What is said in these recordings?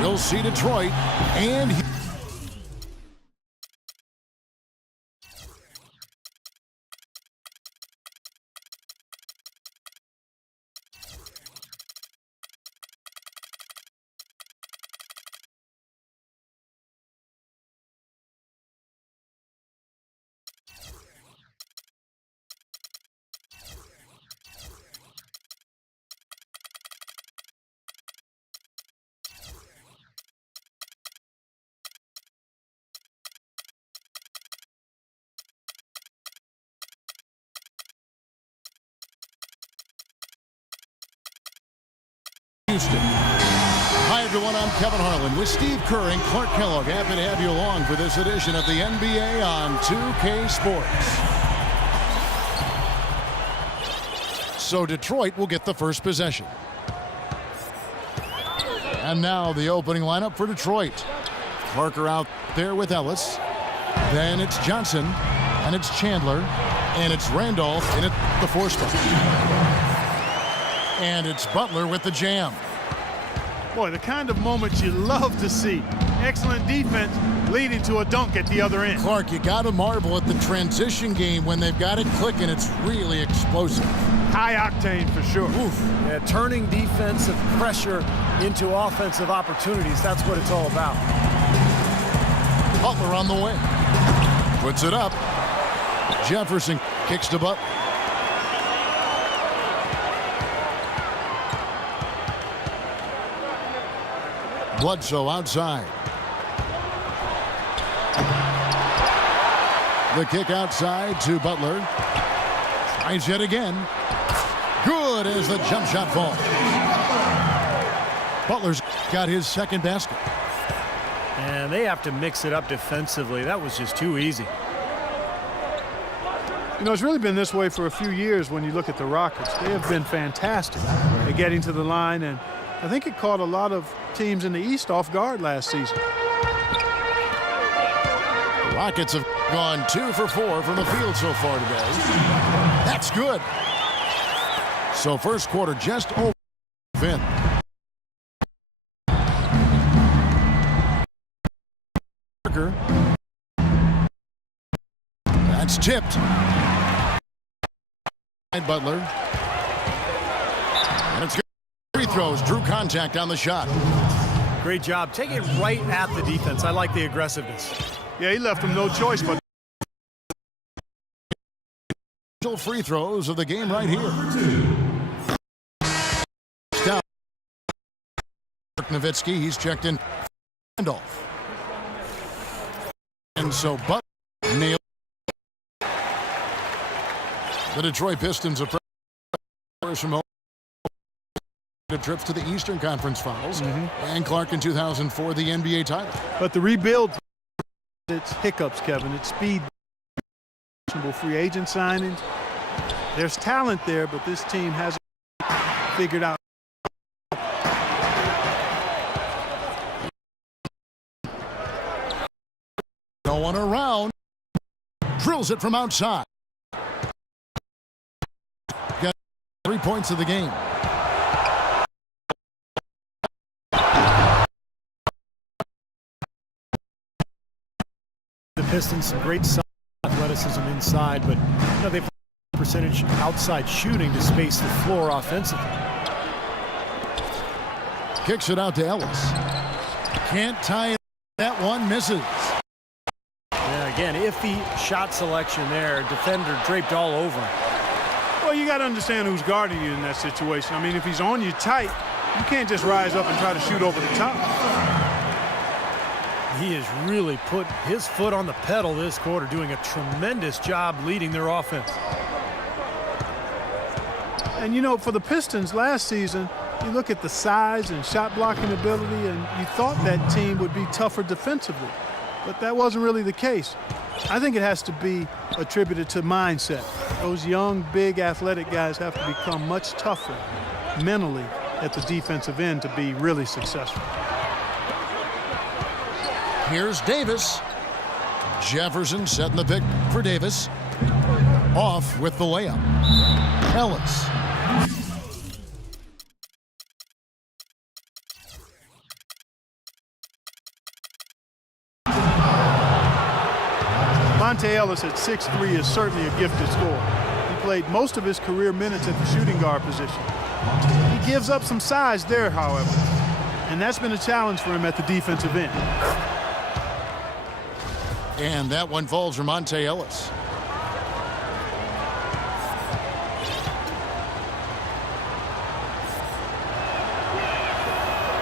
You'll see Detroit, and Houston. Hi, everyone. I'm Kevin Harlan with Steve Kerr and Clark Kellogg. Happy to have you along for this edition of the NBA on 2K Sports. So Detroit will get the first possession. And now the opening lineup for Detroit. Parker out there with Ellis. Then it's Johnson. And it's Chandler. And it's Randolph in at the 4 spot. And it's Butler with the jam. Boy, the kind of moments you love to see. Excellent defense leading to a dunk at the other end. Clark, you got to marvel at the transition game when they've got it clicking. It's really explosive. High octane for sure. Oof. Yeah, turning defensive pressure into offensive opportunities. That's what it's all about. Butler on the wing. Puts it up. Jefferson kicks to Butler. Bledsoe outside. The kick outside to Butler. Tries yet again. Good as the jump shot falls. Butler's got his second basket. And they have to mix it up defensively. That was just too easy. You know, it's really been this way for a few years when you look at the Rockets. They have been fantastic at getting to the line, and I think it caught a lot of teams in the East off guard last season. The Rockets have gone 2 for 4 from the field so far today. That's good. So first quarter just over. Finn. That's tipped. Butler. And it's good. Free throws, drew contact on the shot. Great job. Take it right at the defense. I like the aggressiveness. Yeah, he left them no choice but. Free throws of the game right here. Stop. Nowitzki, he's checked in. Randolph. And so Butler nailed. The Detroit Pistons are from home. Trips to the Eastern Conference Finals, and Clark in 2004 the NBA title. But the rebuild, it's hiccups, Kevin. It's speed. Free agent signings. There's talent there, but this team hasn't figured out. No one around. Drills it from outside. Got 3 points of the game. The Pistons, some great athleticism inside, but you know, they've percentage outside shooting to space the floor offensively. Kicks it out to Ellis. Can't tie it. That one misses. Yeah, again, iffy shot selection there. Defender draped all over him. Well, you got to understand who's guarding you in that situation. I mean, if he's on you tight, you can't just rise up and try to shoot over the top. He has really put his foot on the pedal this quarter, doing a tremendous job leading their offense. And, you know, for the Pistons last season, you look at the size and shot blocking ability, and you thought that team would be tougher defensively. But that wasn't really the case. I think it has to be attributed to mindset. Those young, big, athletic guys have to become much tougher mentally at the defensive end to be really successful. Here's Davis. Jefferson setting the pick for Davis. Off with the layup. Ellis. Monte Ellis at 6'3" is certainly a gifted scorer. He played most of his career minutes at the shooting guard position. He gives up some size there, however, and that's been a challenge for him at the defensive end. And that one falls for Monte Ellis.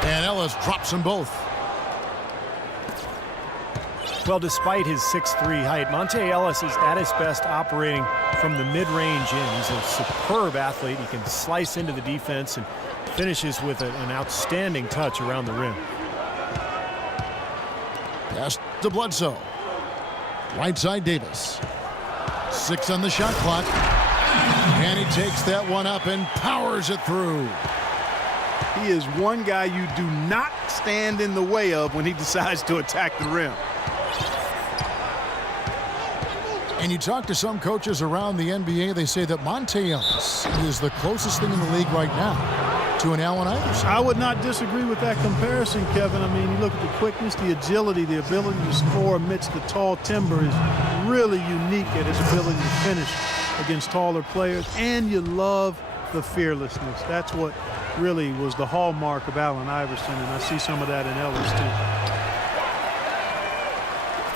And Ellis drops them both. Well, despite his 6'3" height, Monte Ellis is at his best operating from the mid-range in. He's a superb athlete. He can slice into the defense and finishes with an outstanding touch around the rim. Pass to Bledsoe. Right side Davis. 6 on the shot clock. And he takes that one up and powers it through. He is one guy you do not stand in the way of when he decides to attack the rim. And you talk to some coaches around the NBA, they say that Monte Ellis is the closest thing in the league right now to an Allen Iverson. I would not disagree with that comparison, Kevin. I mean, you look at the quickness, the agility, the ability to score amidst the tall timber is really unique at his ability to finish against taller players. And you love the fearlessness. That's what really was the hallmark of Allen Iverson, and I see some of that in Ellis, too.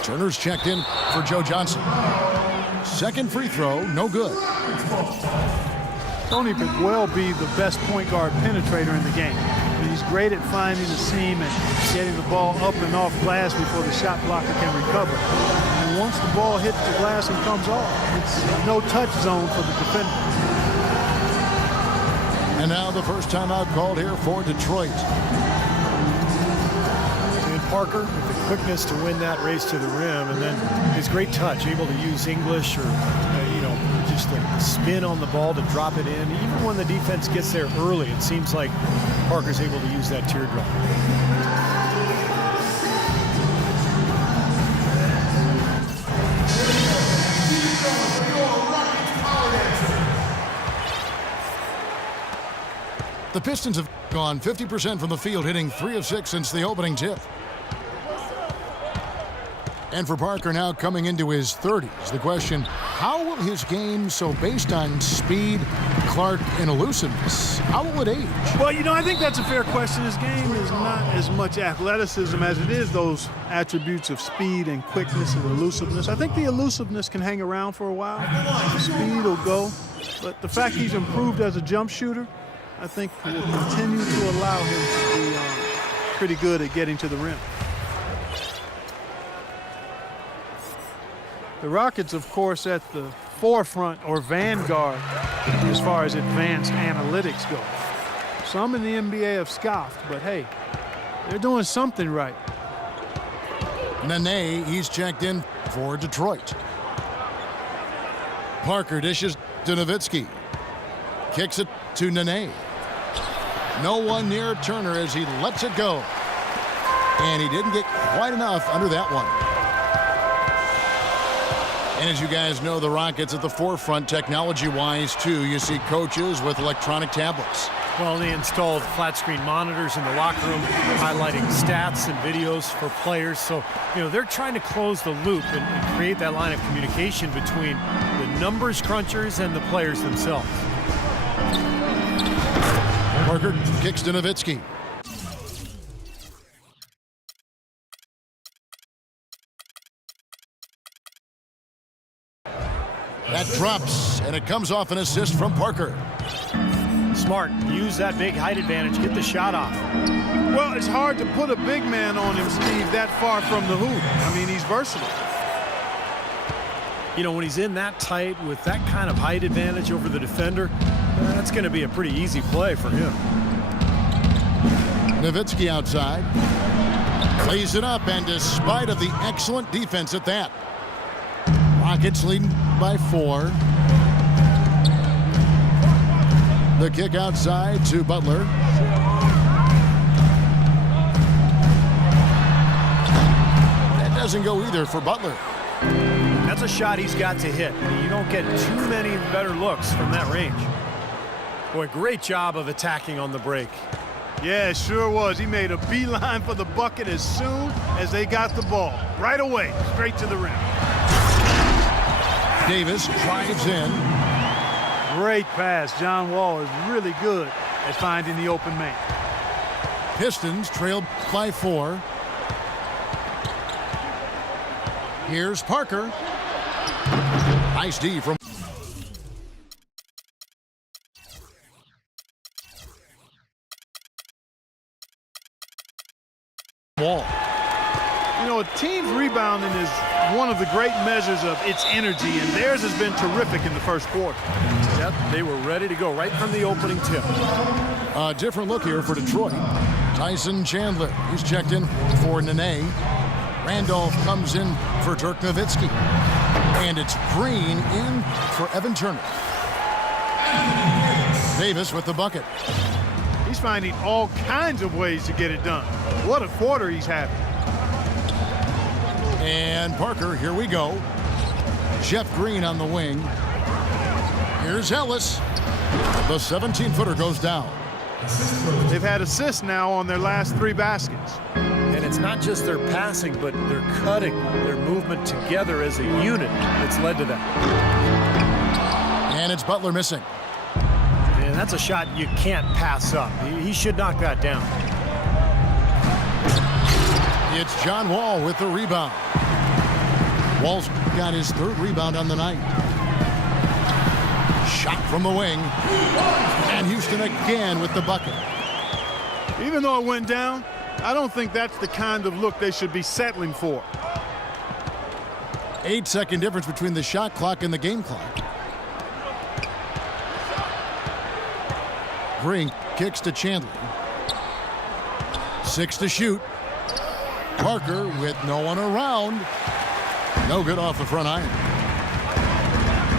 Turner's checked in for Joe Johnson. Second free throw, no good. Tony could well be the best point guard penetrator in the game. I mean, he's great at finding the seam and getting the ball up and off glass before the shot blocker can recover. And once the ball hits the glass and comes off, it's no touch zone for the defender. And now the first timeout called here for Detroit. And Parker with the quickness to win that race to the rim, and then his great touch, able to use English or just a spin on the ball to drop it in. Even when the defense gets there early, it seems like Parker's able to use that teardrop. The Pistons have gone 50% from the field, hitting 3 of 6 since the opening tip. And for Parker now coming into his 30s, the question, how will his game, so based on speed, Clark, and elusiveness, how will it age? Well, I think that's a fair question. His game is not as much athleticism as it is those attributes of speed and quickness and elusiveness. I think the elusiveness can hang around for a while. The speed will go. But the fact he's improved as a jump shooter, I think will continue to allow him to be pretty good at getting to the rim. The Rockets, of course, at the forefront or vanguard as far as advanced analytics go. Some in the NBA have scoffed, but hey, they're doing something right. Nene, he's checked in for Detroit. Parker dishes to Nowitzki. Kicks it to Nene. No one near Turner as he lets it go. And he didn't get quite enough under that one. And as you guys know, the Rockets at the forefront technology-wise, too. You see coaches with electronic tablets. Well, they installed flat-screen monitors in the locker room, highlighting stats and videos for players. So, they're trying to close the loop and create that line of communication between the numbers crunchers and the players themselves. Parker kicks to Nowitzki. That drops, and it comes off an assist from Parker. Smart. Use that big height advantage. Get the shot off. Well, it's hard to put a big man on him, Steve, that far from the hoop. I mean, he's versatile. When he's in that tight with that kind of height advantage over the defender, that's going to be a pretty easy play for him. Nowitzki outside. Plays it up, and despite of the excellent defense at that, Rockets leading by 4. The kick outside to Butler. That doesn't go either for Butler. That's a shot he's got to hit. You don't get too many better looks from that range. Boy, great job of attacking on the break. Yeah, it sure was. He made a beeline for the bucket as soon as they got the ball. Right away, straight to the rim. Davis drives in. Great pass. John Wall is really good at finding the open man. Pistons trailed by 4. Here's Parker. Nice D from Wall. You know, a team's rebounding is one of the great measures of its energy, and theirs has been terrific in the first quarter. Yep, they were ready to go right from the opening tip. A different look here for Detroit. Tyson Chandler, he's checked in for Nene. Randolph comes in for Dirk Nowitzki. And it's Green in for Evan Turner. Davis with the bucket. He's finding all kinds of ways to get it done. What a quarter he's having. And Parker, here we go. Jeff Green on the wing. Here's Ellis. The 17-footer goes down. They've had assists now on their last 3 baskets. And it's not just their passing, but their cutting, their movement together as a unit that's led to that. And it's Butler missing. And that's a shot you can't pass up. He should knock that down. It's John Wall with the rebound. Wall's got his 3rd rebound on the night. Shot from the wing. And Houston again with the bucket. Even though it went down, I don't think that's the kind of look they should be settling for. 8-second difference between the shot clock and the game clock. Green kicks to Chandler. 6 to shoot. Parker with no one around. No good off the front iron.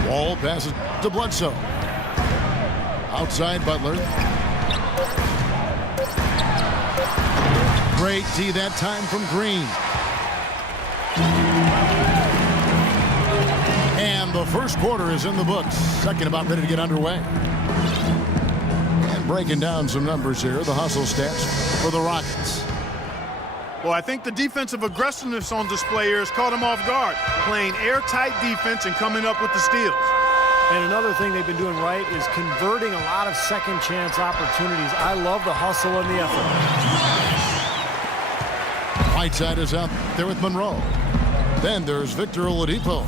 Wall passes to Bledsoe. Outside Butler. Great D that time from Green. And the first quarter is in the books. Second about ready to get underway. And breaking down some numbers here, the hustle stats for the Rockets. Well, I think the defensive aggressiveness on display here has caught them off guard, playing airtight defense and coming up with the steals. And another thing they've been doing right is converting a lot of second chance opportunities. I love the hustle and the effort. Whiteside is out there with Monroe. Then there's Victor Oladipo.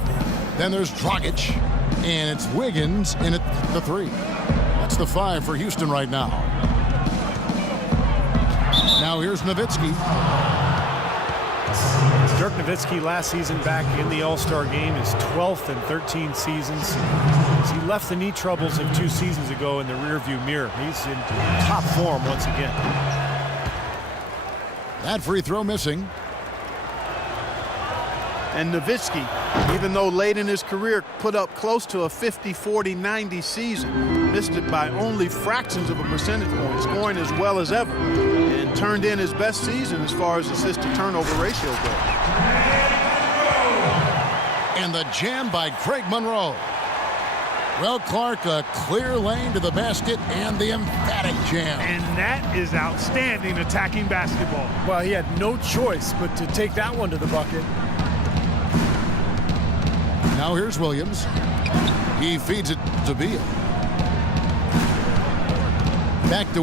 Then there's Dragic. And it's Wiggins in at the 3. That's the 5 for Houston right now. Now here's Nowitzki. Dirk Nowitzki last season back in the All-Star game is 12th in 13 seasons. He left the knee troubles of 2 seasons ago in the rearview mirror. He's in top form once again. That free throw missing. And Nowitzki, even though late in his career put up close to a 50, 40, 90 season, missed it by only fractions of a percentage point, scoring as well as ever, and turned in his best season as far as assist-to-turnover ratio goes. And the jam by Craig Monroe. Well, Clark, a clear lane to the basket and the emphatic jam. And that is outstanding attacking basketball. Well, he had no choice but to take that one to the bucket. Now here's Williams. He feeds it to Beal. Back to